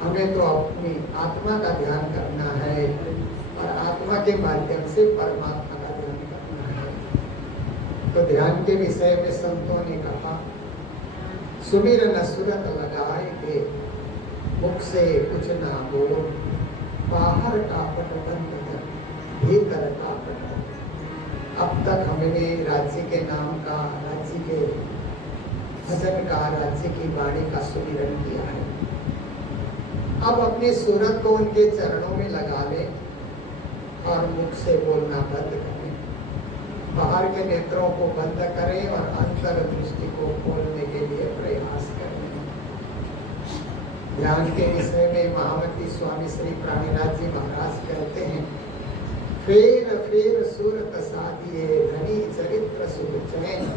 हमें तो अपनी आत्मा का ध्यान करना है और आत्मा के माध्यम से परमात्मा का ध्यान करना है। तो ध्यान के विषय में संतों ने कहा, सुमिरन सुरत लगाए के मुख से कुछ ना बोल, बाहर का पट बंद कर, भीतर का पट। अब तक हमने राज्य के नाम का, राज्य के भजन का, राज्य की वाणी का सुमिरन किया है। अब अपनी सूरत को उनके चरणों में लगा ले और मुख से बोलना बंद करें, बाहर के नेत्रों को बंद करें और अंतर दृष्टि को खोलने के लिए प्रयास करें। ध्यान के विषय में महामती स्वामी श्री प्राणीनाथ जी महाराज कहते हैं, फेर फेर सूरत साधिए धनी चरित्र सुख चैन,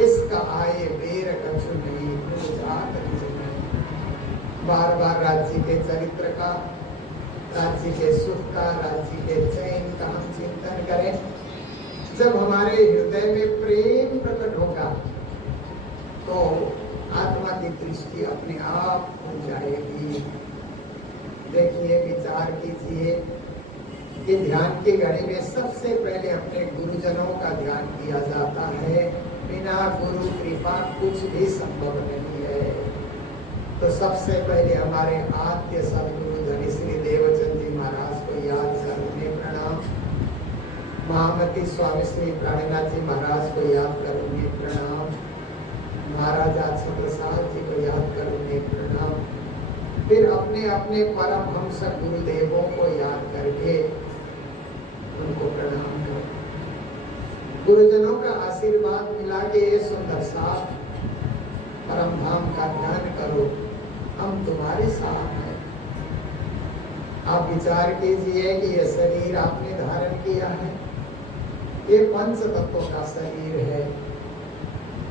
इसका आए बेर कछु नहीं जात निज में। बार बार राज्य के चरित्र का, राज्य के सुख का, राज्य के चैन का हम चिंतन करें। जब हमारे हृदय में प्रेम प्रकट होगा तो आत्मा की दृष्टि अपने आप हो जाएगी। देखिए, विचार कीजिए कि ध्यान की घड़ी में सबसे पहले अपने गुरुजनों का ध्यान किया जाता है। बिना गुरु कृपा कुछ भी संभव नहीं है। तो सबसे पहले हमारे आद्य सदगुरु धनी श्री देवचंद जी महाराज को याद कर उन्हें प्रणाम, महामती स्वामी श्री प्राणीनाथ जी महाराज को याद कर उन्हें प्रणाम, महाराजा छत्रसाल जी को याद कर उन्हें प्रणाम। फिर अपने अपने परम हंस गुरुदेवों को याद करके उनको प्रणाम करो। गुरुजनों का आशीर्वाद मिला के ये सुंदर साथ परम धाम का ध्यान करो, हम तुम्हारे साथ हैं। आप विचार कीजिए कि यह शरीर आपने धारण किया है, ये पंच तत्वों का शरीर है।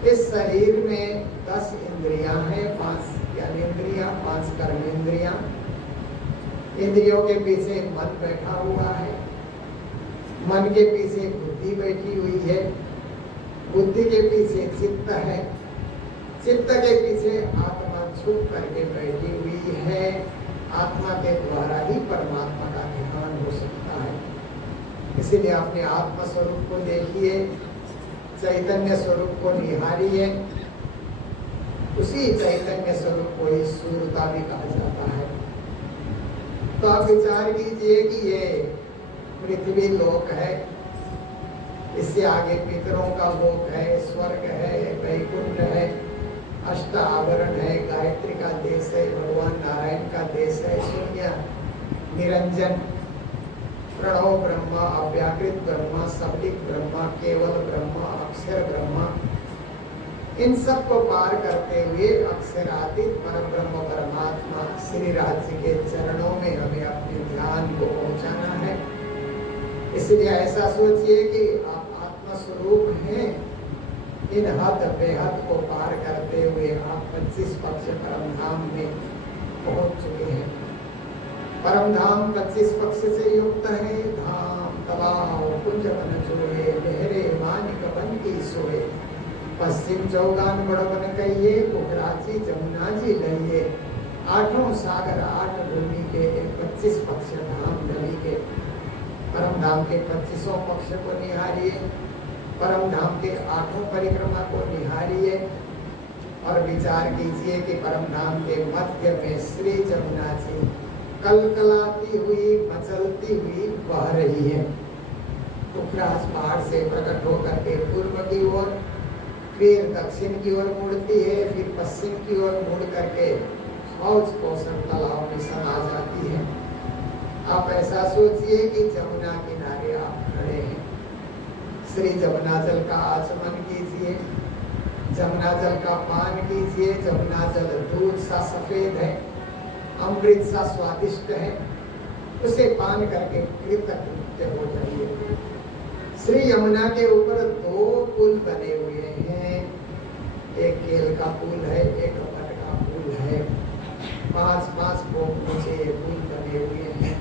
इस शरीर में 10 इंद्रियां हैं, 5 ज्ञानेंद्रियां, 5 कर्मेंद्रियां। इंद्रियों के पीछे मन बैठा हुआ है, मन के पीछे बुद्धि बैठी हुई है, बुद्धि के पीछे चित्त है, चित्त के पीछे आत्मा छुप करके बैठी हुई है। आत्मा के द्वारा ही परमात्मा का ध्यान हो सकता है। इसीलिए अपने आत्मा स्वरूप को देखिए, चैतन्य स्वरूप को निहारिए। उसी चैतन्य स्वरूप को ही सूर्यता भी कहा जाता है। तो आप विचार कीजिए कि ये पृथ्वी लोक है, इससे आगे पितरों का लोक है, स्वर्ग है, वैकुंठ है, अष्ट आवरण है, गायत्री का देश है, भगवान नारायण का देश है, शून्य निरंजन प्रणव ब्रह्मा, अव्याकृत ब्रह्मा, सबलिक ब्रह्मा, केवल ब्रह्मा, अक्षर ब्रह्मा। इन सब को पार करते हुए अक्षरातीत परब्रह्म परमात्मा श्री राज्य के चरणों में हमें अपने ध्यान को पहुंचाना है। इसलिए ऐसा सोचिए कि आप आत्मा स्वरूप हैं। इन हद बेहद को पार करते हुए आप 25 पक्ष परम धाम में पहुंच चुके हैं। परम धाम 25 पक्ष से युक्त है। धाम तवाओ कुंज बन चोए, लहरे मानिक बन की सोए। पश्चिम चौगान बड़बन कहिए, कुकराची जमुना जी लहिए। आठों सागर 8 भूमि के 25 पक्ष धाम डली के। परम धाम के 25 पक्ष को निहारिए, परम धाम के 8 परिक्रमा को निहारिए और विचार कीजिए कि परम धाम के मध्य में श्री जमुना जी कलकलाती हुई, मचलती हुई बह रही है। कुकराज पहाड़ से प्रकट होकर के पूर्व की ओर, फिर दक्षिण की ओर मुड़ती है, फिर पश्चिम की ओर मुड़ करके हौज कौशल तालाब में समा जाती है। आप ऐसा सोचिए कि जमुना किनारे आप खड़े हैं। श्री जमुना जल का आचमन कीजिए, जमुना जल का पान कीजिए। जमुना जल दूध सा सफेद है, अमृत सा स्वादिष्ट है। उसे पान करके कृतकृत्य हो जाइए। श्री यमुना के ऊपर 2 पुल बने हुए हैं। एक केल का पुल है, एक वट का पुल है। 5-5 फुट ऊंचे ये पुल बने हुए हैं।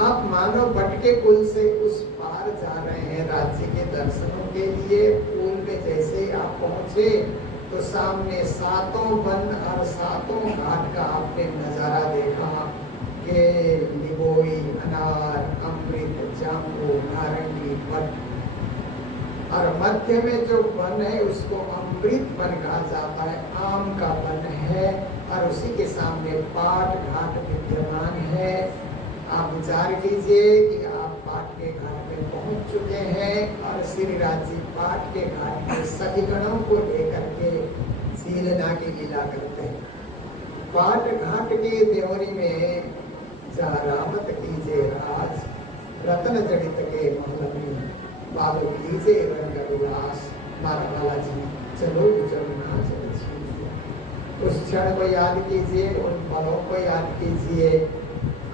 आप मानो वट के पुल से उस पार जा रहे हैं राज्य के दर्शनों के लिए। पुल में जैसे ही आप पहुंचे तो सामने 7 वन और 7 घाट का आपने नजारा जामुन नारंगी वन, और मध्य में जो वन है उसको अमृत वन कहा जाता है, आम का वन है, और उसी के सामने पाट घाट विद्यमान है। आप विचार कीजिए कि आप पाट के घाट में पहुंच चुके हैं और श्री राज जी पाट के घाट में सखी गणों को लेकर के सीलना की लीला करते हैं। पाट घाट की देवरी में रामत कीजे राज, रतन जड़ित के महल में बालो कीजे रंग विलास, मारा वाला जी चलो चलना चल। उस क्षण को याद कीजिए, उन पलों को याद कीजिए।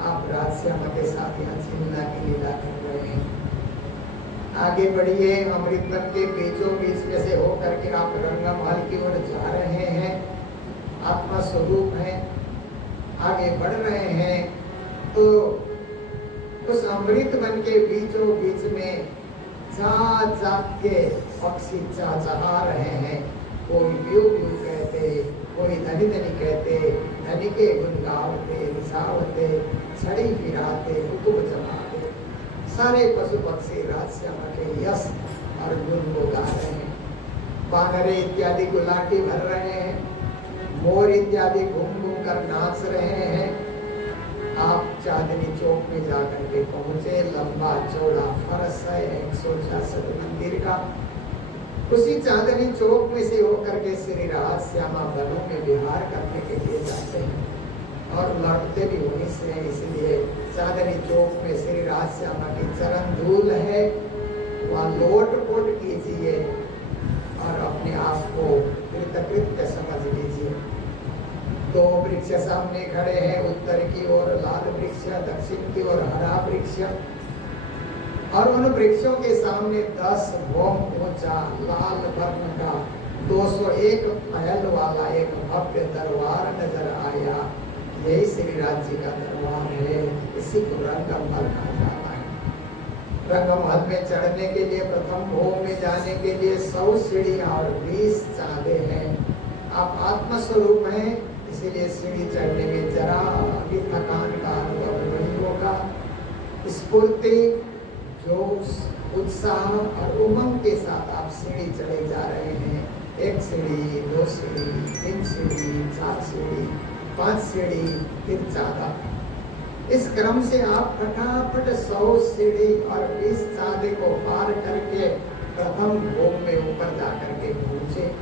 आप राजश्यामा के साथ यहाँ झीलना की लीला कर रहे हैं। आगे बढ़िए, अमृतवन के बीचों बीच में से होकर के आप रंगमहल की ओर जा रहे हैं। आत्मा स्वरूप है, आगे बढ़ रहे हैं तो उस अमृतवन के बीचों बीच में जात जात के पक्षी चहचहा रहे हैं। कोई ब्यू ब्यू कहते, कोई धनी धनी कहते, धनी के गुन गावते, रिसावते, छड़ी फिराते, हुकुम जमाते, सारे पशु पक्षी राजश्यामा के यश और गुण को गा रहे हैं। बानरे इत्यादि गुलाटी भर रहे हैं, मोर इत्यादि घूम घूम कर नाच रहे हैं। आप चांदनी चौक में जाकर के पहुंचे। लंबा चौड़ा फरस है 166 मंदिर का। उसी चांदनी चौक में से होकर के श्री राजश्यामा वनों में विहार करने के लिए जाते हैं और लौटते भी वहीं से हैं। इसलिए चांदनी चौक में श्री राजश्यामा की चरण धूल है, वहाँ लोट पोट कीजिए और अपने आप को कृतकृत्य समझ लीजिए। दो वृक्ष सामने खड़े हैं, उत्तर की ओर लाल वृक्ष, दक्षिण की ओर हरा वृक्ष, और उन वृक्षों के सामने 10 भौम ऊंचा लाल वर्ण का 201 महल वाला एक भव्य दरबार नजर आया। यही श्री राज जी का दरबार है। इसी को रंगमहल कहा जाता है। रंगमहल में चढ़ने के लिए, प्रथम भोग में जाने के लिए 100 सीढ़ियां और 20 चाँदे हैं। आप आत्मस्वरूप हैं, इसीलिए सीढ़ी चढ़ने में जरा भी थकान का अनुभव नहीं होगा। स्फूर्ति, जोश, उत्साह और उमंग के साथ आप सीढ़ी चढ़े जा रहे हैं। 1 सीढ़ी, 2 सीढ़ी, 3 सीढ़ी, 4 सीढ़ी, 5 सीढ़ी, फिर 14। इस क्रम से आप फटाफट 100 सीढ़ी और 20 चाँदे को पार करके प्रथम भोग में ऊपर जाकर के पहुंचे।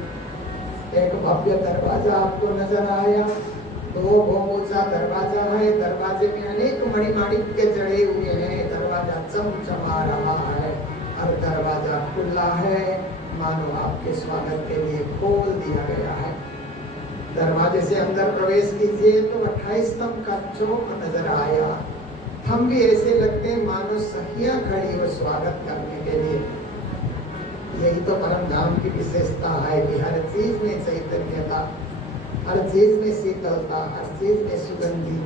एक भव्य दरवाजा आपको नजर आया। 2 भोग ऊंचा दरवाजा है। दरवाजे में अनेक मणिमाणिक्य जड़े हुए हैं। दरवाजा चमचमा रहा है और दरवाजा खुला है, मानो आपके स्वागत के लिए खोल दिया गया है। दरवाजे से अंदर प्रवेश कीजिए तो 28 स्तंभ का चौक नजर आया। थंब भी ऐसे लगते मानो सखियां खड़ी हो स्वागत करने के लिए। यही तो परम धाम की विशेषता है कि हर चीज में चैतन्यता, हर चीज में शीतलता, हर चीज में सुगंधी,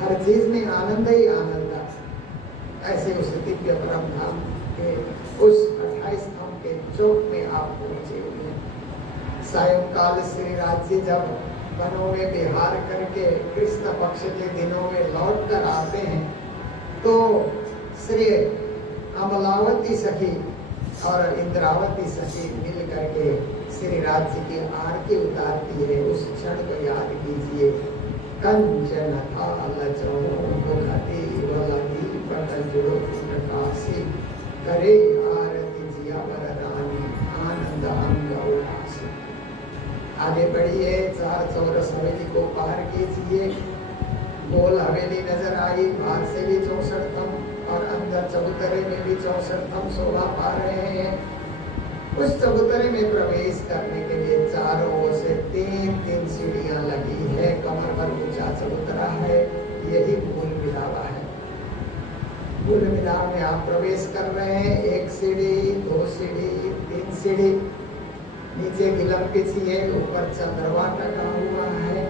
हर चीज में आनंद ही आनंद। ऐसे उस दिव्य परम धाम के उस 28 स्तंभ के चौक में आप पहुंचे हुए हैं। सायंकाल श्री राज जी जब वनों में विहार करके कृष्ण पक्ष के दिनों में लौट कर आते हैं तो श्री अमलावती सखी और इंद्रावती सखी मिल करके श्री राज जी की आरती उतारती है। उस क्षण को याद कीजिए। कंचन थाल चौमुखती वलती पटजुड़ो प्रकाशी, करे आरती जिया वरदानी आनंद अंग उल्लासी। आगे बढ़िए, 4 चौरस हवेली को पार कीजिए। गोल हवेली नजर आई। बाहर से भी 64 स्तंभ और अंदर चबूतरे में भी 64 स्तंभ शोभा पा रहे हैं। उस चबूतरे में प्रवेश करने के लिए चारों ओर से 3-3 सीढ़ियां लगी है। कमर भर ऊंचा चबूतरा है। यही मूल मिलावा है। मूल मिलाव में आप प्रवेश कर रहे हैं। 1 सीढ़ी, 2 सीढ़ी, 3 सीढ़ी। नीचे गिलम बिछी है, ऊपर चंद्रमा टका हुआ है।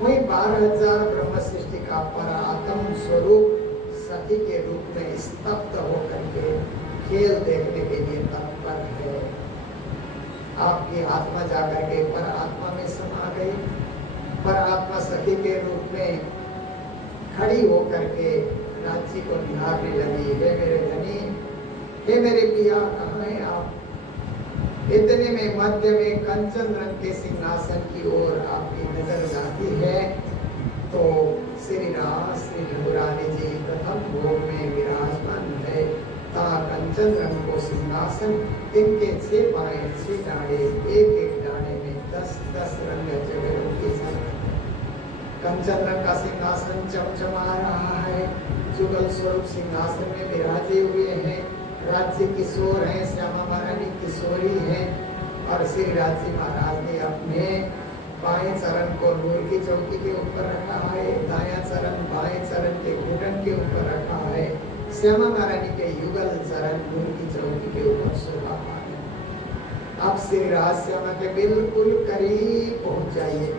वही 12,000 ब्रह्म सृष्टि का परात्म स्वरूप सखी के रूप में स्तब्ध होकर के खेल देखने के लिए तत्पर है। आपकी आत्मा जाकर के पर आत्मा में समा गई। पर आत्मा सखी के रूप में खड़ी होकर के राज्य को निहारने लगी, हे मेरे धनी, हे मेरे पिया, कहाँ हैं आप? इतने में मध्य में कंचन रंग के सिंहासन की ओर आपकी नजर जाती है तो श्री राज श्री रघुरानी जी प्रथम भोग में विराजमान है। ता कंचन रंग को सिंहासन, इनके 6 पाए 6 डाढ़े, एक एक डाढ़े में 10-10 रंग जगह की झलक। कंचन रंग का सिंहासन चमचमा रहा है, जुगल स्वरूप सिंहासन में विराजे हुए हैं। राज्य किशोर हैं, श्यामा महारानी किशोरी हैं और श्री राज्य महाराज ने अपने बाएं चरण को नूर की चौकी के ऊपर रखा है, दायां चरण बाएं चरण के घुटन के ऊपर रखा है। श्यामा महारानी के युगल चरण नूर की चौकी के ऊपर शोभा है। अब श्री राज श्यामा के बिल्कुल करीब पहुंच जाइए।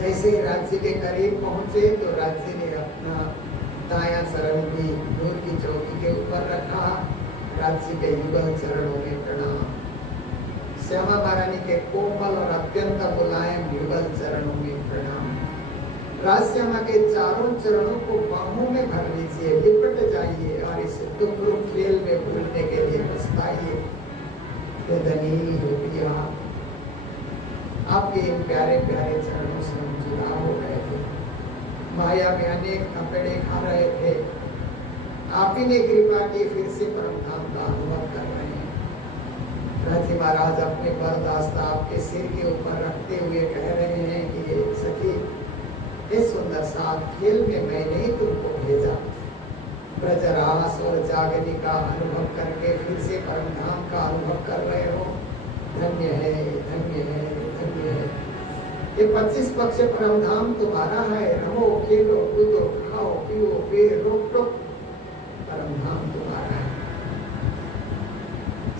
जैसे राज्य के करीब पहुंचे तो राज्य ने अपना दायां चरण भी नूर की चौकी के ऊपर रखा। राज्य के युगल चरणों में प्रणाम। श्यामा महारानी के कोमल और अत्यंत मुलायम युगल चरणों में प्रणाम। राजश्यामा के चारों चरणों को बाहों में भर लीजिए, लिपट जाइए और इस दुख रूप खेल में भूलने के लिए पछताइए। आपके इन प्यारे प्यारे चरणों से हम जुड़ा हो गए थे। माया में अनेक थपेड़े खा रहे थे, आप ही ने कृपा की, फिर से परम धाम का अनुभव कर रहे हैं। राजी महाराज अपने बरदास्ता आपके सिर के ऊपर रखते हुए कह रहे हैं कि ये सखी, इस सुंदर साथ खेल में मैंने ही तुमको भेजा। ब्रजरास और जागनी का अनुभव करके फिर से परम धाम का अनुभव कर रहे हो। धन्य है, धन्य है, धन्य है। ये 25 पक्ष परम धाम तुम्हारा है। रहो, खेलो, कूदो, खाओ, पियो, रोक टोक, परम धाम तुम्हारा है।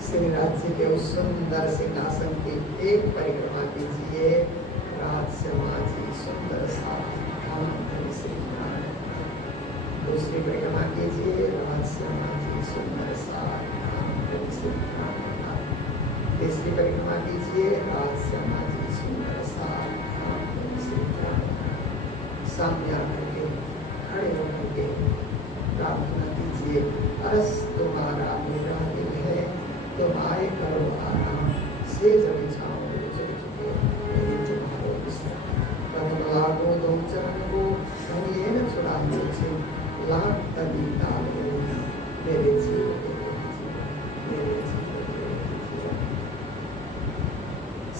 श्री राज्य के उस सुंदर सिंहासन की एक परिक्रमा कीजिए। राजश्यामा जी सुंदर सा दूसरी परिक्रमा कीजिए। राजश्यामा जी सुंदर सा तीसरी परिक्रमा कीजिए। राजश्यामा जी सुंदर सा सामने आकर के खड़े होकर के प्रार्थना कीजिए। अरस तुम्हारा मेरा दिल है, तुम आए करो आराम से जब छाओ चल चुके मेरे तुम्हारो कदम लागो दो चरण को हम ये न छुड़ा मुझे लाख तभी डालो मेरे जीवन मेरे जीवन।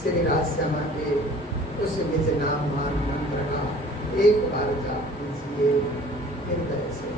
श्री राजश्यामा के उस निज नाम मान मंत्र का एक बार जाप कीजिए हृदय से।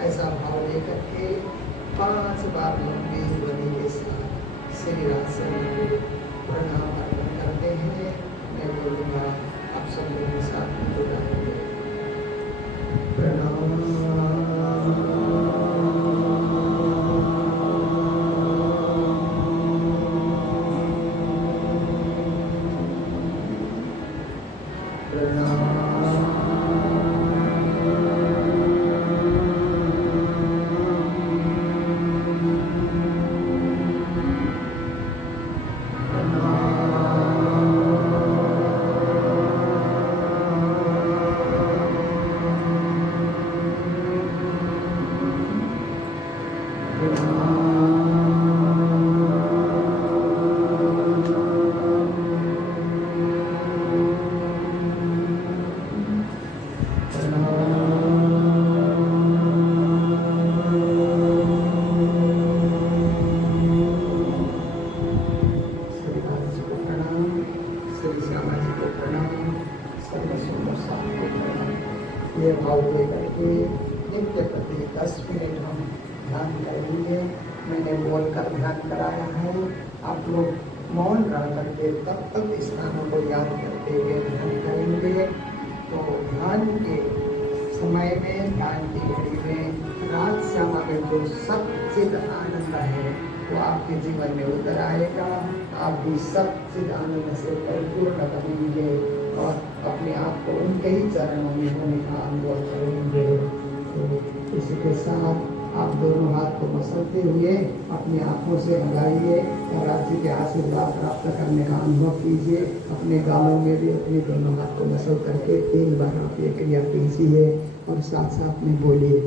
ऐसा भाव लेकर के 5 बार लंबी ध्वनि के साथ श्री राजश्यामा को प्रणाम अर्पण करते हैं। मैं बोलूँगा, आप सब लोग साथ में बोलेंगे प्रणाम। मैंने बोलकर ध्यान कराया है। आप लोग मौन रह करके तब तक स्थानों को याद करते हुए ध्यान करेंगे। तो ध्यान के समय में, ध्यान की घड़ी में, रात श्यामा में जो सच्चिद आनंद है वो आपके जीवन में उतर आएगा। आप भी सच्चिद आनंद से परिपूर्ण बनेंगे और अपने आप को उनके ही चरणों में होने का अनुभव करेंगे। तो इसी के साथ आप दोनों हाथ को मसलते हुए अपनी आंखों से लगाइए और राज्य के आशीर्वाद प्राप्त करने का अनुभव कीजिए। अपने गालों में भी अपने दोनों हाथ को मसल करके 3 बार आप ये क्रिया कीजिए और साथ साथ में बोलिए,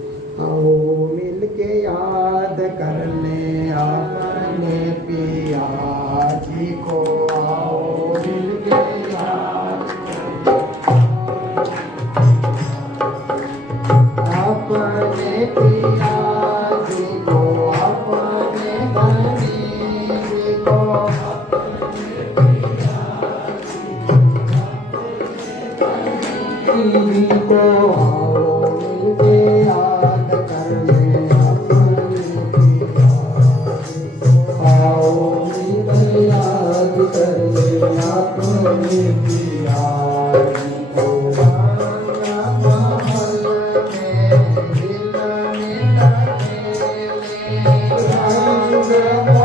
आओ मिल के याद करने अपने पिया जी को, आओ मिल के याद अपने पिया जी को, अपने धनी जी को, अपने को आओ मिल के याद करने अपने पिया जी को, आओ मिल के याद करने अपने पिया जी को। Rang